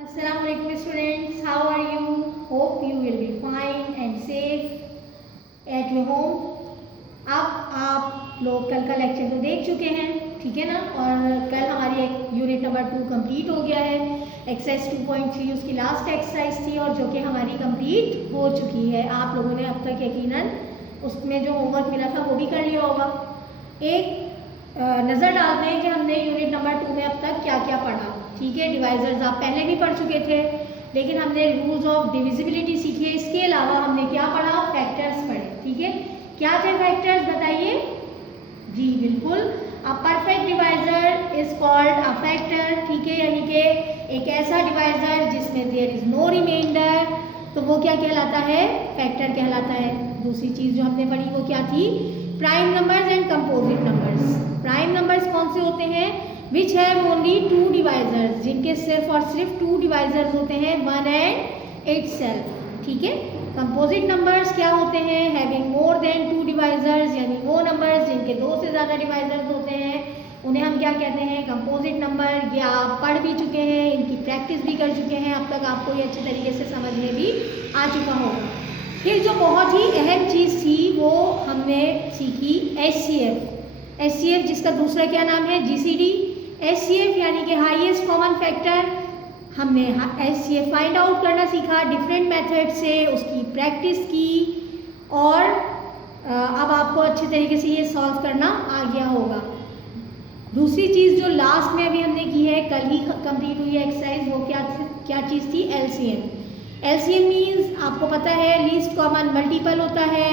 Assalamualaikum students, how are you? Hope you will be fine and safe at your home. अब आप लोग कल का लेक्चर तो देख चुके हैं, ठीक है ना। और कल हमारी एक यूनिट नंबर 2 कंप्लीट हो गया है। एक्सरसाइज 2.3 उसकी लास्ट एक्सरसाइज थी और जो कि हमारी कंप्लीट हो चुकी है। आप लोगों ने अब तक यकीनन उसमें जो होमवर्क मिला था वो भी कर लिया होगा। एक नज़र डालते हैं कि हमने यूनिट नंबर 2 में अब तक क्या क्या पढ़ा। ठीक है, डिवाइजर्स आप पहले भी पढ़ चुके थे, लेकिन हमने रूल्स ऑफ डिविजिबिलिटी सीखे। इसके अलावा हमने क्या पढ़ा? फैक्टर्स पढ़े। ठीक है, क्या थे फैक्टर्स बताइए? जी बिल्कुल, a perfect divisor is called a factor. ठीक है, यानी कि एक ऐसा डिवाइजर जिसमें देयर इज नो रिमाइंडर, तो वो क्या कहलाता है? फैक्टर कहलाता है। दूसरी चीज जो हमने पढ़ी वो क्या थी? Prime numbers and composite numbers. Prime numbers कौन से होते हैं? विच हैव ओनली 2 डिवाइजर्स, जिनके सिर्फ और सिर्फ 2 डिवाइजर्स होते हैं, 1 एंड इटसेल्फ। ठीक है, कंपोजिट नंबर्स क्या होते हैं? हैविंग मोर देन 2 डिवाइजर्स, यानी वो नंबर्स जिनके 2 से ज़्यादा डिवाइजर्स होते हैं उन्हें हम क्या कहते हैं? Composite number. ये आप पढ़ भी चुके हैं, इनकी प्रैक्टिस भी कर चुके हैं, अब तक आपको ये अच्छे तरीके से समझ में भी आ चुका होगा। फिर जो बहुत ही अहम चीज़ थी वो हमने सीखी HCF। HCF जिसका दूसरा क्या नाम है? GCD। HCF यानी कि हाईएस्ट कॉमन फैक्टर। हमने HCF फाइंड आउट करना सीखा डिफरेंट मेथड से, उसकी प्रैक्टिस की और अब आपको अच्छे तरीके से ये सॉल्व करना आ गया होगा। दूसरी चीज़ जो लास्ट में अभी हमने की है, कल ही कंप्लीट हुई है एक्सरसाइज, वो क्या चीज़ थी? LCM। LCM मीन्स आपको पता है लीस्ट कॉमन मल्टीपल होता है।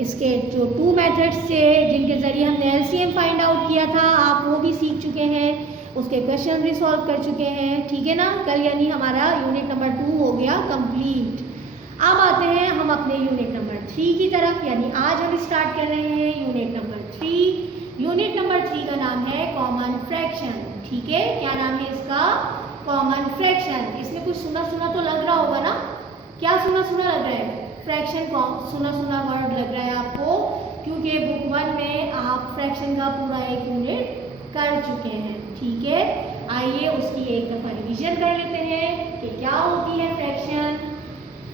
इसके जो 2 मेथड्स थे जिनके ज़रिए हमने LCM फाइंड आउट किया था, आप वो भी सीख चुके हैं, उसके क्वेश्चन भी सॉल्व कर चुके हैं। ठीक है ना, कल यानी हमारा यूनिट नंबर 2 हो गया कंप्लीट। अब आते हैं हम अपने यूनिट नंबर 3 की तरफ, यानी आज हम स्टार्ट कर रहे हैं यूनिट नंबर 3। यूनिट नंबर 3 का नाम है कॉमन फ्रैक्शन। ठीक है, क्या नाम है इसका? Common fraction. इसमें कुछ सुना सुना तो लग रहा होगा ना? क्या सुना सुना लग रहा है? फ्रैक्शन को सुना सुना वर्ड लग रहा है आपको, क्योंकि बुक 1 में आप फ्रैक्शन का पूरा एक यूनिट कर चुके हैं। ठीक है, आइए उसकी एक दफा रिवीजन कर लेते हैं कि क्या होती है fraction.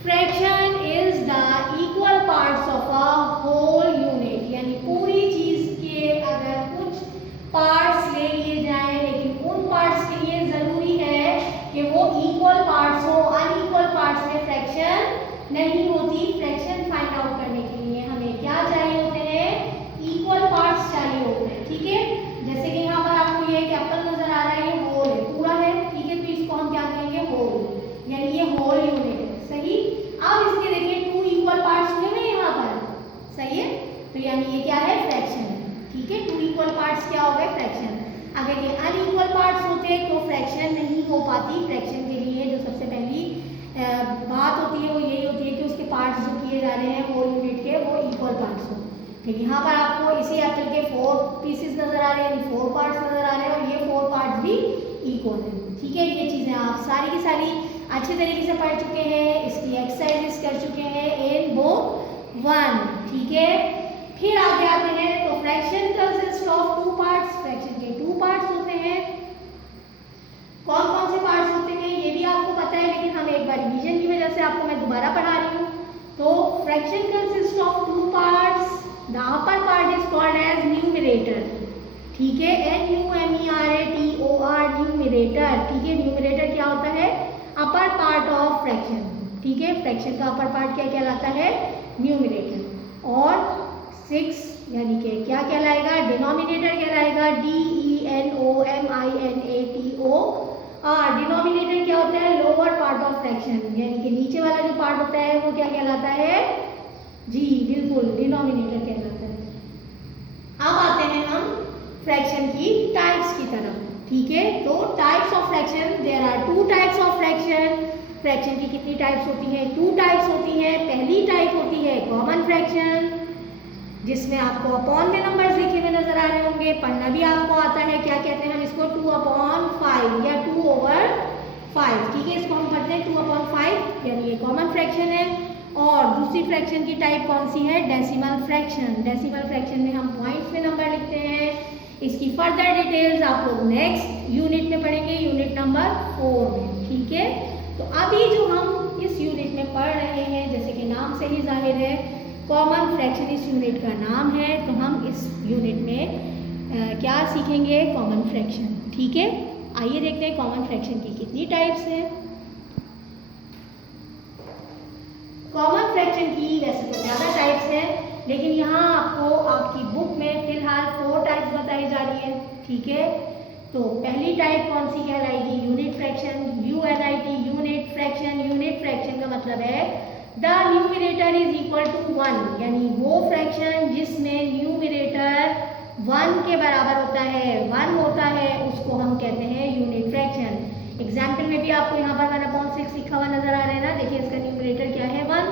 Fraction is the equal parts of a whole unit, यानी पूरी चीज के अगर कुछ पार्ट्स ले लिए जाएं, लेकिन उन पार्ट्स के लिए जरूरी है कि वो इक्वल पार्ट्स हो। अनइक्वल पार्ट्स में फ्रैक्शन नहीं होती। फ्रैक्शन फाइंड आउट करने के लिए हमें क्या चाहिए होते हैं? इक्वल पार्ट्स चाहिए होते हैं। ठीक है, जैसे कि यहाँ पर आपको ये एक एप्पल नजर आ रहा है, ये होल है, पूरा है। ठीक है, तो इसको हम क्या कहेंगे? होल, यानी ये होल यूनिट है। सही। अब इसके देखिए 2 इक्वल पार्ट्स हुए हैं यहाँ पर, सही है, तो यानी ये क्या है? फ्रैक्शन है। ठीक है, 2 इक्वल पार्ट्स क्या हो गए? फ्रैक्शन। अगर ये अनइक्वल पार्ट्स होते तो फ्रैक्शन नहीं हो पाती। फ्रैक्शन के लिए जो सबसे पहली बात होती है वो यही होती है कि उसके पार्ट्स जो किए जा रहे हैं होल यूनिट के वो इक्वल पार्ट्स हो। लेकिन यहाँ पर आपको इसी एप्पल के 4 पीसेस नजर आ रहे हैं, यानी 4 पार्ट्स नजर आ रहे हैं और ये 4 पार्ट्स भी इक्वल हैं। ठीक है, ये चीज़ें आप सारी की सारी अच्छे तरीके से पढ़ चुके हैं, इसकी एक्सरसाइजेस कर चुके हैं इन बुक 1। ठीक है, फिर आगे आते हैं तो fraction consist of 2 parts. Fraction के 2 पार्ट्स होते हैं। कौन कौन से पार्ट्स होते हैं ये भी आपको पता है, लेकिन हम एक बार रिवीजन की वजह से आपको मैं दोबारा पढ़ा रही हूँ। तो fraction consist of 2 parts. The upper part is called as numerator. ठीक है, NUMERATOR, न्यूमरेटर। ठीक है, न्यूमरेटर क्या होता है? Upper part of fraction. ठीक है, फ्रैक्शन का अपर पार्ट क्या कहलाता है? न्यूमरेटर। और 6 यानी कि क्या कहलाएगा? डिनोमिनेटर कहलाएगा। DENOMINATOR। डिनोमिनेटर क्या होता है? लोअर पार्ट ऑफ फ्रैक्शन, यानी कि नीचे वाला जो पार्ट होता है वो क्या कहलाता है? जी बिल्कुल, डिनोमिनेटर कहलाता है। अब आते हैं हम फ्रैक्शन की टाइप्स की तरफ। ठीक है, तो types of fraction, there are 2 types of fraction. Fraction की कितनी टाइप्स होती हैं? 2 टाइप्स होती हैं। पहली टाइप होती है कॉमन फ्रैक्शन, जिसमें आपको अपॉन में नंबर्स लिखे हुए नजर आ रहे होंगे, पढ़ना भी आपको आता है। क्या कहते हैं हम इसको? 2/5 या 2/5। ठीक है, इसको हम पढ़ते हैं 2/5, यानी ये कॉमन फ्रैक्शन है। और दूसरी फ्रैक्शन की टाइप कौन सी है? Decimal fraction. डेसिमल फ्रैक्शन में हम पॉइंट्स में नंबर लिखते हैं। इसकी फर्दर डिटेल्स आप लोग नेक्स्ट यूनिट में पढ़ेंगे, यूनिट नंबर 4 में। ठीक है, तो अभी जो हम इस यूनिट में पढ़ रहे हैं, जैसे कि नाम से ही जाहिर है कॉमन फ्रैक्शन इस यूनिट का नाम है, तो हम इस यूनिट में क्या सीखेंगे? Common fraction. ठीक है, आइए देखते हैं कॉमन फ्रैक्शन की कितनी टाइप्स हैं। कॉमन फ्रैक्शन की वैसे तो ज़्यादा टाइप्स हैं, लेकिन यहाँ आपको आपकी बुक में फिलहाल 4 टाइप्स बताई जा रही है। ठीक है, तो पहली टाइप कौन सी कहलाएगी? Unit fraction. UNIT, unit fraction. Unit fraction का मतलब है the numerator is equal to 1, यानी वो फ्रैक्शन जिसमें न्यूमरेटर 1 के बराबर होता है, 1 होता है, उसको हम कहते हैं यूनिट फ्रैक्शन। एग्जाम्पल में भी आपको यहाँ पर 1/6 लिखा हुआ नजर आ रहा है ना, देखिए इसका न्यूमरेटर क्या है? 1।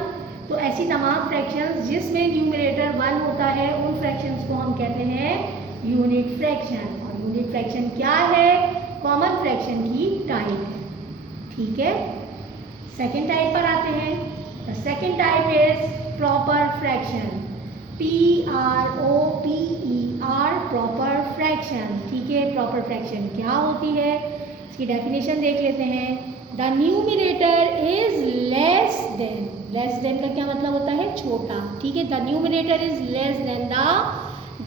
तो ऐसी तमाम फ्रैक्शंस जिसमें न्यूमरेटर 1 होता है, उन फ्रैक्शंस को हम कहते हैं यूनिट फ्रैक्शन। और यूनिट फ्रैक्शन क्या है? कॉमन फ्रैक्शन की टाइप है। ठीक है, सेकेंड टाइप पर आते हैं। The second type is proper fraction. PROPER, proper fraction. ठीक है, प्रॉपर फ्रैक्शन क्या होती है इसकी डेफिनेशन देख लेते हैं। The numerator is less then, less than का क्या मतलब होता है? छोटा। ठीक है, the numerator is less then the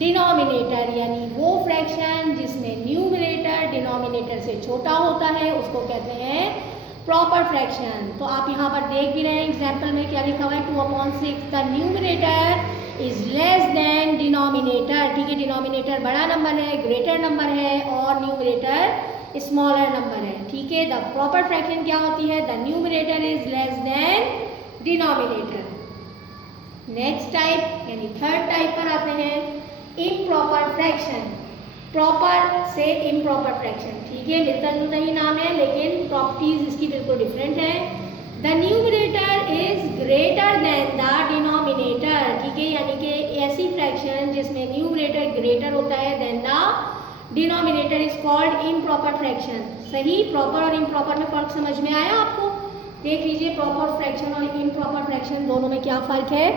denominator, यानी वो फ्रैक्शन जिसमें न्यूमरेटर डिनोमिनेटर से छोटा होता है उसको कहते हैं प्रॉपर फ्रैक्शन। तो आप यहाँ पर देख भी रहे हैं एग्जाम्पल में क्या लिखा हुआ है? 2/6। The numerator is less than denominator. ठीक है, डिनोमिनेटर बड़ा नंबर है, ग्रेटर नंबर है, और न्यूमरेटर स्मॉलर नंबर है। ठीक है, द प्रॉपर फ्रैक्शन क्या होती है? The numerator is less than denominator. Next type यानी थर्ड टाइप पर आते हैं, इम्प्रॉपर फ्रैक्शन। प्रॉपर से इम्प्रॉपर फ्रैक्शन। ठीक है, मिलता जुलता ही नाम है, लेकिन प्रॉपर्टीज इसकी बिल्कुल डिफरेंट है। The numerator is greater than the denominator. ठीक है, यानी कि ऐसी फ्रैक्शन जिसमें न्यूमरेटर ग्रेटर होता है then the denominator is called improper fraction. सही, प्रॉपर और इम्प्रॉपर में फर्क समझ में आया आपको? देख लीजिए, प्रॉपर फ्रैक्शन और इम्प्रॉपर फ्रैक्शन दोनों में क्या फ़र्क है।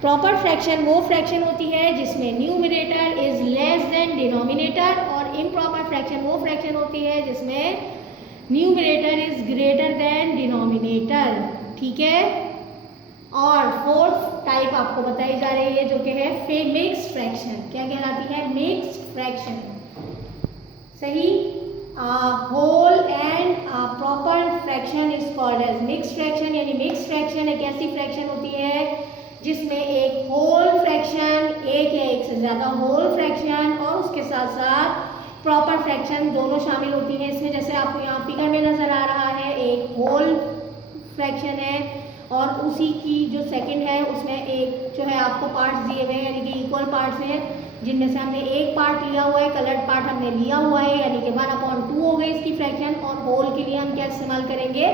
प्रॉपर फ्रैक्शन वो फ्रैक्शन होती है जिसमें numerator is less than denominator, और इम्प्रॉपर फ्रैक्शन वो फ्रैक्शन होती है जिसमें numerator is greater than denominator. ठीक है, और फोर्थ टाइप आपको बताई जा रही है जो कि है मिक्स्ड फ्रैक्शन। क्या कहलाती है? Mixed fraction. सही, whole and proper fraction is called as mixed fraction. यानी मिक्स्ड फ्रैक्शन एक ऐसी फ्रैक्शन होती है जिसमें एक होल फ्रैक्शन, एक या एक से ज़्यादा होल फ्रैक्शन, और उसके साथ साथ प्रॉपर फ्रैक्शन दोनों शामिल होती हैं इसमें। जैसे आपको यहाँ फिगर में नज़र आ रहा है, एक होल फ्रैक्शन है और उसी की जो सेकंड है उसमें एक जो है आपको पार्ट्स दिए हुए हैं, यानी कि इक्वल पार्ट्स हैं, जिनमें से हमने एक पार्ट लिया हुआ है, कलर्ड पार्ट हमने लिया हुआ है, यानी कि 1/2 हो गई इसकी फ्रैक्शन। और होल के लिए हम क्या इस्तेमाल करेंगे?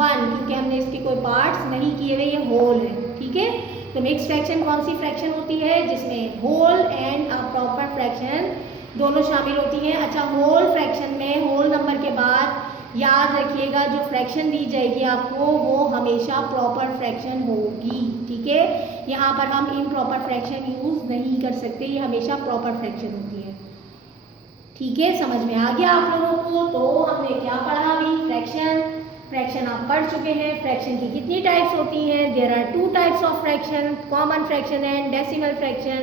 1, क्योंकि हमने इसके कोई पार्ट्स नहीं किए हुए, ये होल है। ठीक है, तो मिक्स्ड फ्रैक्शन कौन सी फ्रैक्शन होती है? जिसमें होल एंड प्रॉपर फ्रैक्शन दोनों शामिल होती हैं। अच्छा, होल फ्रैक्शन में होल नंबर के बाद याद रखिएगा जो फ्रैक्शन दी जाएगी आपको वो हमेशा प्रॉपर फ्रैक्शन होगी। ठीक है, यहाँ पर हम इम्प्रॉपर फ्रैक्शन यूज नहीं कर सकते, ये हमेशा प्रॉपर फ्रैक्शन होती है। ठीक है, समझ में आ गया आप लोगों को? तो हमने क्या पढ़ा अभी? फ्रैक्शन। फ्रैक्शन आप पढ़ चुके हैं। फ्रैक्शन की कितनी टाइप्स होती हैं? There are 2 types of fraction, common fraction and decimal fraction.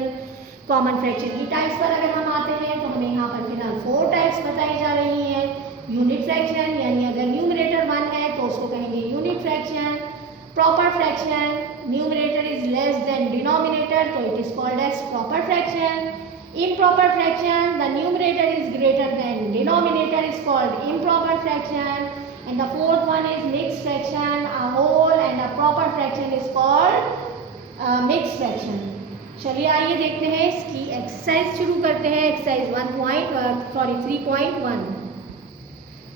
Common fraction की टाइप्स पर अगर हम आते हैं तो हमें यहाँ पर फिलहाल 4 टाइप्स बताई जा रही हैं। यूनिट फ्रैक्शन, यानी अगर न्यूमरेटर 1 है तो उसको कहेंगे unit fraction. Proper fraction, numerator is less than denominator, तो it is called as proper fraction. Improper fraction, the numerator is greater than denominator is called improper fraction. And the fourth one is mixed fraction, a whole and a proper fraction is called mixed fraction. चलिए आइए देखते हैं इसकी exercise शुरू करते हैं। Exercise 3.1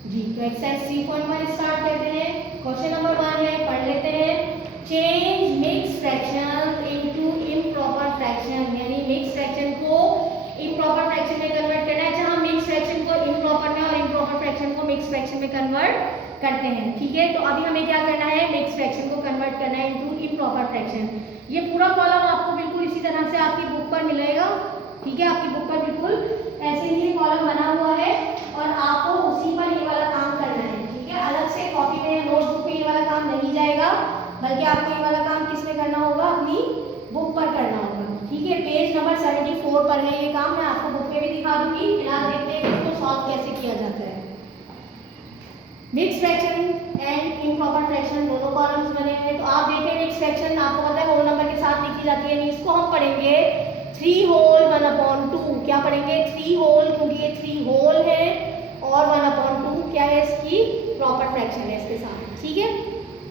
जी, तो exercise 3.1 start करते हैं। क्वेश्चन नंबर 1 है, पढ़ लेते हैं। Change mixed fraction into improper fraction, यानी मिक्स्ड फ्रैक्शन को इम्प्रॉपर फ्रैक्शन में कन्वर्ट करना है। अच्छा, हम मिक्स्ड फ्रैक्शन को इम्प्रॉपर में और इम्प्रॉपर फ्रैक्शन को मिक्स्ड फ्रैक्शन में कन्वर्ट करते हैं। ठीक है, तो अभी हमें क्या करना है? मिक्स्ड फ्रैक्शन को कन्वर्ट करना है इनटू इम्प्रॉपर फ्रैक्शन। ये पूरा कॉलम आपको बिल्कुल इसी तरह से आपकी बुक पर मिलेगा। ठीक है, आपकी बुक पर बिल्कुल ऐसे ही कॉलम बना हुआ है और आपको उसी पर ये वाला काम करना है। ठीक है, अलग से कॉपी में नोटबुक में बल्कि आपको ये वाला काम किस में करना होगा, अपनी बुक पर करना होगा। ठीक है, पेज नंबर 74 पर है ये काम, मैं आपको बुक में भी दिखा दूंगी। फिलहाल देखते हैं कि इसको सॉल्व कैसे किया जाता है। Mix fraction and improper fraction दोनों कॉलम्स बने हुए हैं। तो आप देखें मिक्स फ्रैक्शन आपको पता है होल नंबर के साथ लिखी जाती है, इसको हम पढ़ेंगे 3 होल 1/2। क्या पढ़ेंगे? 3 होल, क्योंकि ये 3 होल है, और 1/2 क्या है इसकी प्रॉपर फ्रैक्शन है इसके साथ। ठीक है,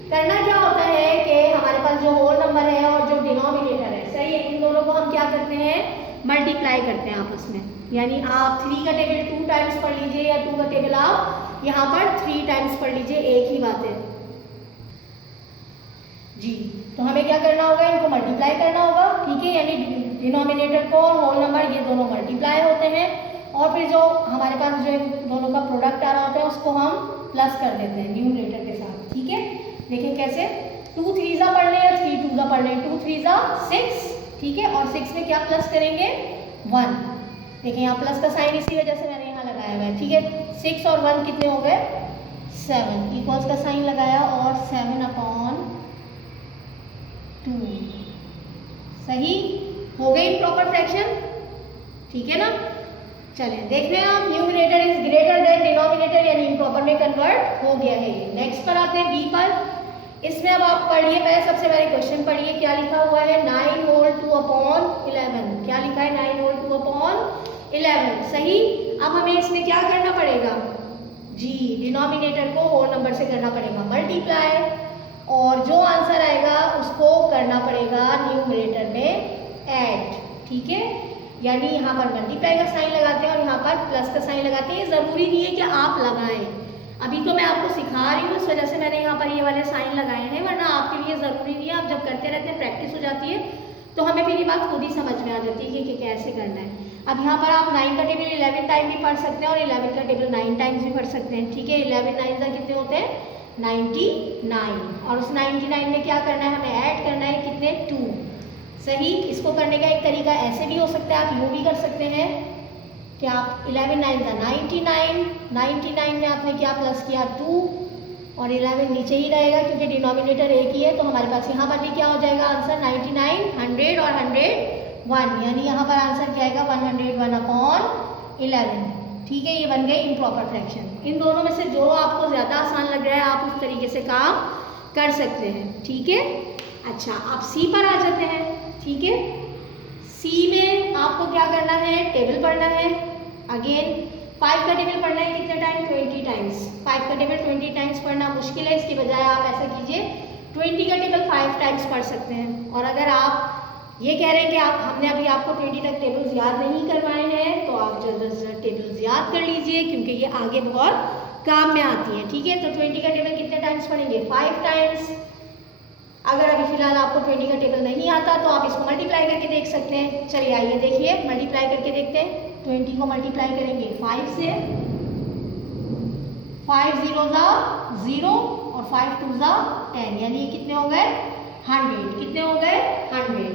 करना क्या होता है कि हमारे पास जो होल नंबर है और जो डिनोमिनेटर है, सही है, इन दोनों को हम क्या करते हैं, मल्टीप्लाई करते हैं आपस में। यानी आप 3 का टेबल 2 टाइम्स पढ़ लीजिए या 2 का टेबल आप यहाँ पर 3 टाइम्स पढ़ लीजिए, एक ही बात है जी। तो हमें क्या करना होगा, इनको मल्टीप्लाई करना होगा। ठीक है, यानी डिनोमिनेटर को और होल नंबर ये दोनों मल्टीप्लाई होते हैं, और फिर जो हमारे पास जो दोनों का प्रोडक्ट आ रहा होता है उसको हम प्लस कर देते हैं न्यूमरेटर के साथ। ठीक है, देखिए कैसे, 2 3 पढ़ लें या 3 2 पढ़ लें, 2 3 6। ठीक है, और 6 में क्या प्लस करेंगे, 1। देखिए यहाँ प्लस का साइन इसी वजह से मैंने यहाँ लगाया हुआ है। ठीक है, 6 और 1 कितने हो गए, 7। इक्वल्स का साइन लगाया और 7/2 सही हो गई प्रॉपर फ्रैक्शन। ठीक है ना, चलिए देख रहे हैं आप, numerator is greater than denominator, यानी इम्प्रॉपर में कन्वर्ट हो गया है ये। नेक्स्ट पर आते हैं बी पर। इसमें अब आप पढ़िए, पहले सबसे पहले क्वेश्चन पढ़िए, क्या लिखा हुआ है, 9 होल 2/11। क्या लिखा है, 9 होल 2/11। सही, अब हमें इसमें क्या करना पड़ेगा जी, डिनोमिनेटर को होल नंबर से करना पड़ेगा मल्टीप्लाई, और जो आंसर आएगा उसको करना पड़ेगा न्यूमरेटर में ऐड। ठीक है, यानी यहाँ पर मल्टीप्लाई का साइन लगाते हैं और यहाँ पर प्लस का साइन लगाते हैं। ये ज़रूरी नहीं है कि आप लगाएं, अभी तो मैं आपको सिखा रही हूँ, इस वजह से मैंने यहाँ पर ये वाले साइन लगाए हैं, वरना आपके लिए ज़रूरी नहीं है। आप जब करते रहते हैं, प्रैक्टिस हो जाती है, तो हमें फिर ये बात खुद ही समझ में आ जाती है कि कैसे करना है। अब यहाँ पर आप 9 का टेबल 11 टाइम भी पढ़ सकते हैं और 11 का टेबल 9 टाइम्स भी पढ़ सकते हैं। ठीक है, 11 9 कितने होते हैं, 99, और उस 99 में क्या करना है, हमें ऐड करना है कितने, 2। सही, इसको करने का एक तरीका ऐसे भी हो सकता है, आप यूँ भी कर सकते हैं कि आप 11 9 99 में आपने क्या प्लस किया, 2, और 11 नीचे ही रहेगा क्योंकि डिनोमिनेटर एक ही है। तो हमारे पास यहाँ पर भी क्या हो जाएगा आंसर, 99, 100 और 101, यानी यहाँ पर आंसर क्या आएगा, 101/11। ठीक है, ये बन गई इम्प्रॉपर फ्रैक्शन। इन दोनों में से जो आपको ज़्यादा आसान लग रहा है आप उस तरीके से काम कर सकते हैं। ठीक है, अच्छा आप सी पर आ जाते हैं। ठीक है, सी में आपको क्या करना है, टेबल पढ़ना है। अगेन 5 का टेबल पढ़ना है कितने टाइम, 20 टाइम्स। 5 का टेबल 20 टाइम्स पढ़ना मुश्किल है, इसकी बजाय आप ऐसा कीजिए 20 का टेबल 5 टाइम्स पढ़ सकते हैं। और अगर आप ये कह रहे हैं कि हमने अभी आपको 20 तक टेबल्स याद नहीं करवाए हैं, तो आप जल्द से जल्द टेबल्स याद कर लीजिए, क्योंकि ये आगे बहुत काम में आती है। ठीक है, तो 20 का टेबल कितने टाइम्स पढ़ेंगे, 5 टाइम्स। अगर अभी फिलहाल आपको 20 का टेबल नहीं आता तो आप इसको मल्टीप्लाई करके देख सकते हैं। चलिए आइए देखिए, मल्टीप्लाई करके देखते हैं। 20 को मल्टीप्लाई करेंगे 5 से, 5 0 0 और 5 2 10, यानी ये कितने हो गए, 100। कितने हो गए, 100।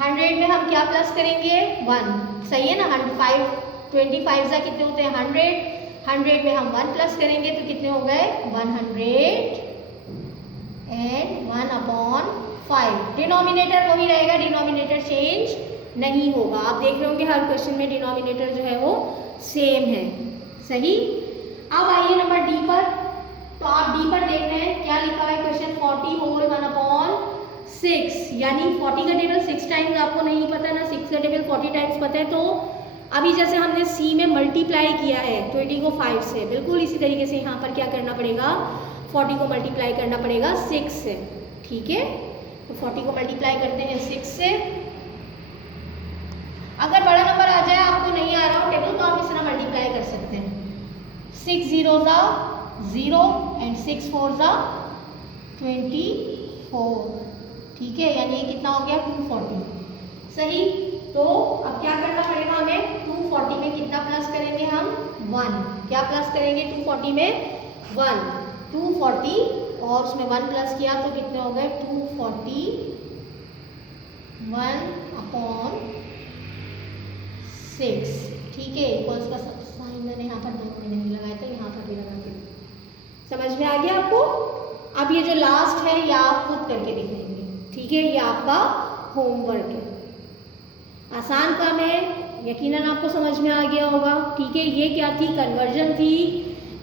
100 में हम क्या प्लस करेंगे, 1। सही है ना, 25 कितने होते हैं, 100। 100 में हम 1 प्लस करेंगे तो कितने हो गए, 101/5। डिनोमिनेटर वही रहेगा, डिनोमिनेटर चेंज नहीं होगा। आप देख रहे होंगे हर क्वेश्चन में डिनोमिनेटर जो है वो सेम है। सही, अब आइए नंबर डी पर। तो आप डी पर देख रहे हैं क्या लिखा हुआ है क्वेश्चन, 40 होल 1/6, यानी 40 का टेबल 6 टाइम्स आपको नहीं पता ना, 6 का टेबल 40 टाइम्स पता है। तो अभी जैसे हमने सी में मल्टीप्लाई किया है 20 को 5 से, बिल्कुल इसी तरीके से यहाँ पर क्या करना पड़ेगा, 40 को मल्टीप्लाई करना पड़ेगा 6 से। ठीक है, तो 40 को मल्टीप्लाई करते हैं 6 से। अगर बड़ा नंबर आ जाए, आपको नहीं आ रहा हो टेबल, तो आप इस तरह मल्टीप्लाई कर सकते हैं, 6 0 0 एंड 6 4 24। ठीक है, यानी ये कितना हो गया, 240। सही, तो अब क्या करना पड़ेगा हमें, 240 में कितना प्लस करेंगे हम, 1। क्या प्लस करेंगे 240 में, 1। 240 और उसमें 1 प्लस किया तो कितने हो गए, 240 1/6। ठीक है, इक्वल्स का साइन मैंने यहाँ पर दोनों में नहीं लगाया था, यहाँ पर भी लगा के। समझ में आ गया आपको? अब ये जो लास्ट है ये आप खुद करके दिखाएंगे, ठीक है। ये आपका होमवर्क है, आसान काम है, यकीनन आपको समझ में आ गया होगा, ठीक है। ये क्या थी, कन्वर्जन थी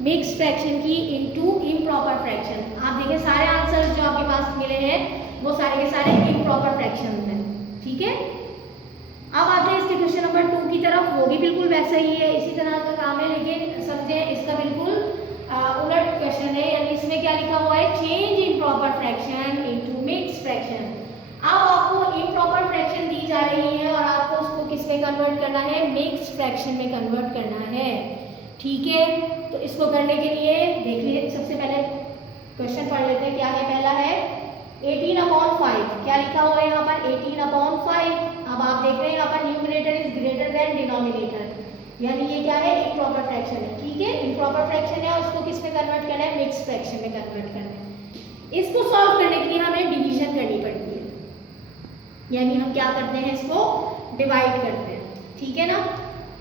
मिक्स फ्रैक्शन की इनटू इम्प्रॉपर फ्रैक्शन। आप देखिए सारे आंसर्स जो आपके पास मिले हैं वो सारे के सारे इम्प्रॉपर फ्रैक्शन हैं, ठीक है। अब आते हैं इसके क्वेश्चन नंबर 2 की तरफ, वो भी बिल्कुल वैसा ही है, इसी तरह का काम है, लेकिन समझें इसका बिल्कुल उलट क्वेश्चन है। यानी इसमें क्या लिखा हुआ है, change improper fraction into mix fraction. अब आपको इम्प्रॉपर फ्रैक्शन दी जा रही है और आपको उसको किस में कन्वर्ट करना है, मिक्स फ्रैक्शन में कन्वर्ट करना है, ठीक है। तो इसको करने के लिए देख लीजिए, सबसे पहले क्वेश्चन पढ़ लेते हैं। क्या है, पहला है 18/5, क्या लिखा हुआ है यहाँ पर 18/5। अब आप देख रहे हैं यहाँ पर numerator is greater than denominator, यानी ये क्या है, इम्प्रॉपर फ्रैक्शन है, ठीक है। इम्प्रॉपर फ्रैक्शन है, उसको किस में कन्वर्ट करना है, मिक्स फ्रैक्शन में कन्वर्ट करना है। इसको सॉल्व करने के लिए हमें डिवीजन करनी पड़ती है, यानी हम क्या करते हैं, इसको डिवाइड करते हैं, ठीक है ना।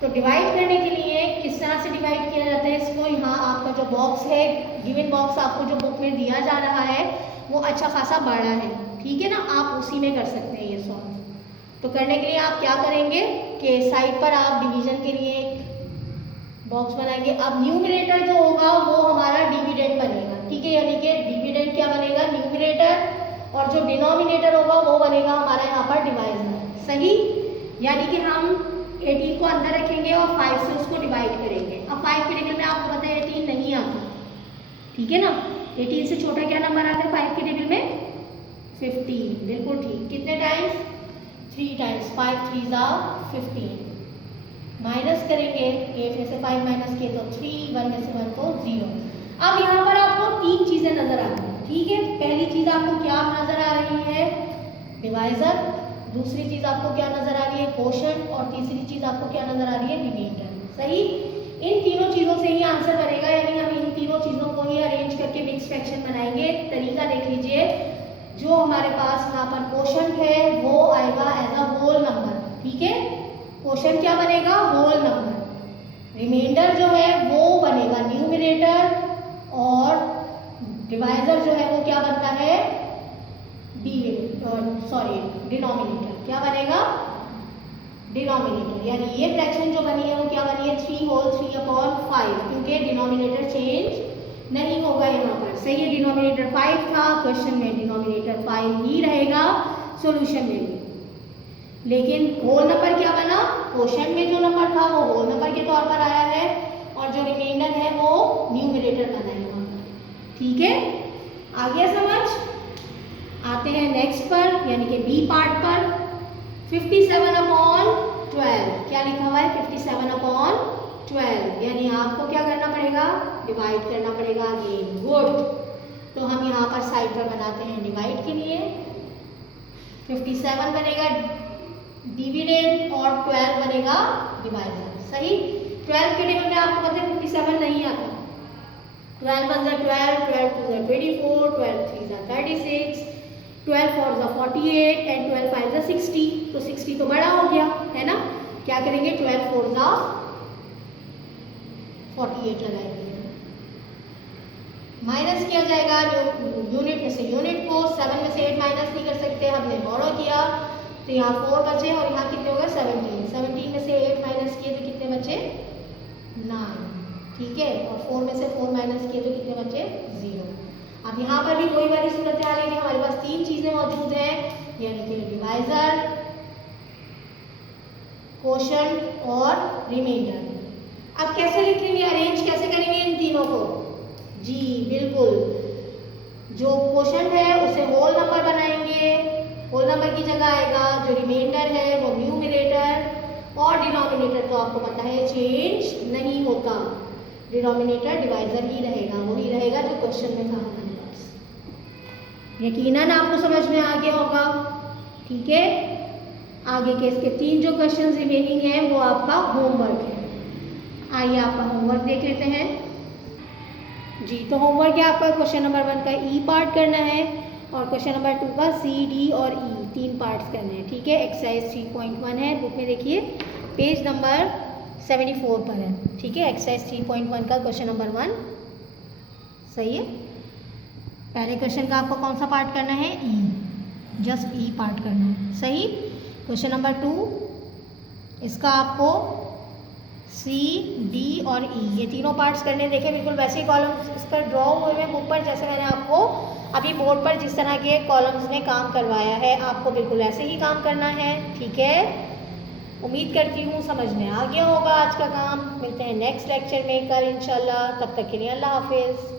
तो डिवाइड करने के लिए किस तरह से डिवाइड किया जाता है इसको, यहाँ आपका जो बॉक्स है, गिवन बॉक्स आपको जो बुक में दिया जा रहा है वो अच्छा खासा बड़ा है, ठीक है ना, आप उसी में कर सकते हैं ये सॉल्व। तो करने के लिए आप क्या करेंगे कि साइड पर आप डिवीजन के लिए एक बॉक्स बनाएंगे। अब न्यूमरेटर जो होगा वो हमारा डिविडेंड बनेगा, ठीक है, यानी कि डिविडेंड क्या बनेगा, न्यूमरेटर, और जो डिनोमिनेटर होगा वो बनेगा हमारा यहाँ पर डिवाइजर, सही। यानी कि हम 18 को अंदर रखेंगे और 5 से उसको डिवाइड करेंगे। अब 5 के टेबल में आपको पता है 18 नहीं आता, ठीक है ना। 18 से छोटा क्या नंबर आता है 5 के टेबल में, 15, बिल्कुल ठीक। कितने टाइम्स, 3 टाइम्स, 5 3 = 15। माइनस करेंगे, 8 में से 5 माइनस किए तो 3, 1 में से 1 तो 0। अब यहाँ पर आपको 3 चीजें नजर आती हैं, ठीक है। पहली चीज आपको क्या नजर आ रही है, डिवाइजर, दूसरी चीज आपको क्या नजर आ रही है, कोशेंट, और तीसरी चीज आपको क्या नजर आ रही है, रिमाइंडर, सही। इन तीनों चीजों से ही आंसर बनेगा, यानी हम इन तीनों चीजों को ही अरेंज करके मिक्स फ्रैक्शन बनाएंगे। तरीका देख लीजिए, जो हमारे पास यहाँ पर कोशेंट है वो आएगा एज अ होल नंबर, ठीक है, कोशेंट क्या बनेगा, होल नंबर। रिमाइंडर जो है वो बनेगा न्यूमरेटर, और डिवाइजर जो है वो क्या बनता है, डिनोमिनेटर, क्या बनेगा, डिनोमिनेटर। यानी ये फ्रैक्शन जो बनी है वो क्या बनी है, 3/3/5, क्योंकि डिनोमिनेटर चेंज नहीं होगा यहाँ पर, सही है। डिनोमिनेटर 5 था, क्वेश्चन में डिनोमिनेटर 5 ही रहेगा, सॉल्यूशन में भी। लेकिन होल नंबर क्या बना, क्वोशिएंट में जो नंबर था वो होल नंबर के तौर पर आया है, और जो रिमाइंडर है वो न्यूमरेटर बना है यहाँ पर, ठीक है। आ गया समझ। आते हैं नेक्स्ट पर, यानी कि बी पार्ट पर। 57/12, क्या लिखा हुआ है, 57/12, यानी आपको क्या करना पड़ेगा, डिवाइड करना पड़ेगा अगेन, गुड। तो हम यहाँ पर साइड पर बनाते हैं डिवाइड के लिए। 57 बनेगा डिविडेंड और 12 बनेगा डिवाइजर, सही। 12 के टेबल में आपको पता है 57 नहीं आता, 12 1 = 12, 12 2 = 24, 12 3 = 36, 12 4 = 48 एंड 12 5 = 60। तो 60 तो बड़ा हो गया है ना, क्या करेंगे, 12 4 = 48 लगाएंगे, माइनस किया जाएगा यूनिट में से यूनिट को, 7 में से 8 माइनस नहीं कर सकते, हमने बोरो किया तो यहाँ 4 बचे, और यहाँ कितने हो गए 17 में से 8 माइनस किए तो कितने बचे, 9, ठीक है, और 4 में से 4 माइनस किए तो कितने बचे, 0। अब यहाँ पर भी वही वाली सूरत हाल है कि हमारे पास 3 चीजें मौजूद हैं, यानी कि डिवाइजर, कोशेंट और रिमाइंडर। अब कैसे लिखेंगे, अरेंज कैसे करेंगे इन तीनों को, जी बिल्कुल, जो कोशेंट है उसे होल नंबर बनाएंगे, होल नंबर की जगह आएगा, जो रिमाइंडर है वो न्यूमरेटर, और डिनोमिनेटर तो आपको पता है चेंज नहीं होता, डिनोमिनेटर डिवाइजर ही रहेगा, वही रहेगा जो क्वेश्चन में था हमारे पास। यकीनन आपको समझ में आ गया होगा, ठीक है। आगे के इसके 3 जो क्वेश्चन रिमेनिंग है वो आपका होमवर्क है। आइए आपका होमवर्क देख लेते हैं जी। तो होमवर्क है आपका क्वेश्चन नंबर 1 का ई पार्ट करना है, और क्वेश्चन नंबर 2 का सी, डी और ई 3 पार्ट्स करने हैं, ठीक है। एक्सरसाइज 3.1 है, बुक में देखिए पेज नंबर 74 पर है, ठीक है। एक्सरसाइज 3.1 का क्वेश्चन नंबर 1 सही है। पहले क्वेश्चन का आपको कौन सा पार्ट करना है, ई, जस्ट ई पार्ट करना है, सही। क्वेश्चन नंबर 2, इसका आपको सी, डी और ई ये तीनों पार्ट्स करने, देखें बिल्कुल वैसे ही कॉलम्स इस पर ड्रॉ हुए हैं बुक पर, जैसे मैंने आपको अभी बोर्ड पर जिस तरह के कॉलम्स में काम करवाया है, आपको बिल्कुल ऐसे ही काम करना है, ठीक है। उम्मीद करती हूँ समझ में आ गया होगा आज का काम। मिलते हैं नेक्स्ट लेक्चर में कल इंशाल्लाह, तब तक के लिए अल्लाह हाफिज़।